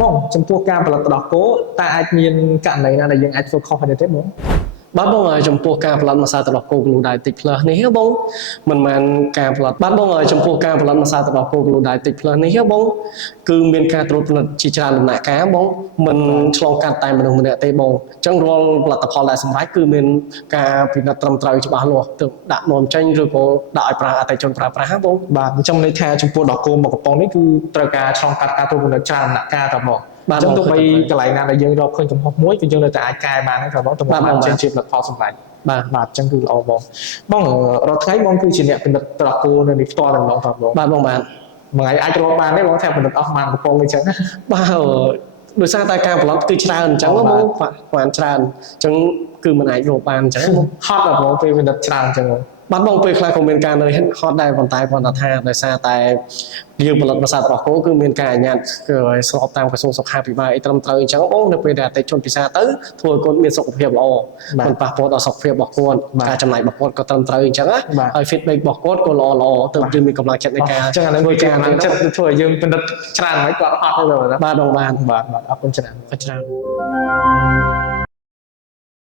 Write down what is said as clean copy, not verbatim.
បងចំពោះការផលិតដោះគោតើអាចមានករណីណាដែលយើងអាចធ្វើខុសហើយទេបងបាទបងចំពោះការផលិតម្សៅទឹកដោះគោ Blue Diamond Plus នេះបងមិនមែនការផលិតបាទបងចំពោះការផលិតម្សៅទឹកដោះគោ Blue Diamond Plus នេះបងគឺមានការត្រួតពិនិត្យជាច្រើនដំណាក់កាលបងមិនឆ្លងកាត់តែមនុស្សម្នាក់ទេបងអញ្ចឹងរាល់ផលិតផលដែលសម្រេចគឺមានការពិនិត្យត្រឹមត្រូវច្បាស់លាស់ទើបដាក់នាំចេញឬក៏ដាក់ឲ្យប្រើអតិថិជនប្រើប្រាស់បងបាទអញ្ចឹងន័យថាចំពោះដោះគោមួយកំប៉ុងនេះគឺត្រូវការឆ្លងកាត់ការត្រួតពិនិត្យច្រើនដំណាក់កាលតើបងបាទអញ្ចឹងទោះបីកន្លែងណាដែលយើងរកឃើញកំហុសមួយគឺយើងនៅតែអាចកែបានហ្នឹងតើបងទៅបានចេញជាផលិតផលសម្រេចបាទអញ្ចឹងគឺល្អបងរាល់ថ្ងៃបងគឺជាអ្នកពិនិត្យដោះគោនៅនេះផ្ទាល់តែម្ដងតើបងបាទបងបាទមួយថ្ងៃអាចរកបានទេបងថាពិនិត្យអស់ប្រហែលកំប៉ុងអញ្ចឹងបាទដោយសារតែការផលិតគឺច្រើនអញ្ចឹងបងបានច្រើនអញ្ចឹងគឺមិនអាចរកបានអញ្ចឹងហត់ដល់បងពេលពិនិត្យច្រើនអញ្ចឹងបាទបងពេលខ្លះក៏មានការនៅហត់ដែរប៉ុន្តែគាត់ថាដោយសារតែយើងផលិតម្សៅទឹកដោះគោគឺមានការអាជ្ញាគឺស្របតាមក្រសួងសុខាភិបាលអីត្រឹមត្រូវអញ្ចឹងបងនៅពេលដែលអតិថិជនពិសាទៅធ្វើឲ្យគាត់មានសុខភាពល្អមិនប៉ះពាល់ដល់សុខភាពរបស់គាត់ការចំណាយរបស់គាត់ក៏ត្រឹមត្រូវអញ្ចឹងហើយ feedback របស់គាត់ក៏ល្អទៅយើងមានកម្លាំងចិត្តនៃការអញ្ចឹងអានេះជាកម្លាំងចិត្តធ្វើឲ្យយើងពិនិត្យច្រើនហើយគាត់អត់ទេបាទបាទបងបាទអរគុណច្រើន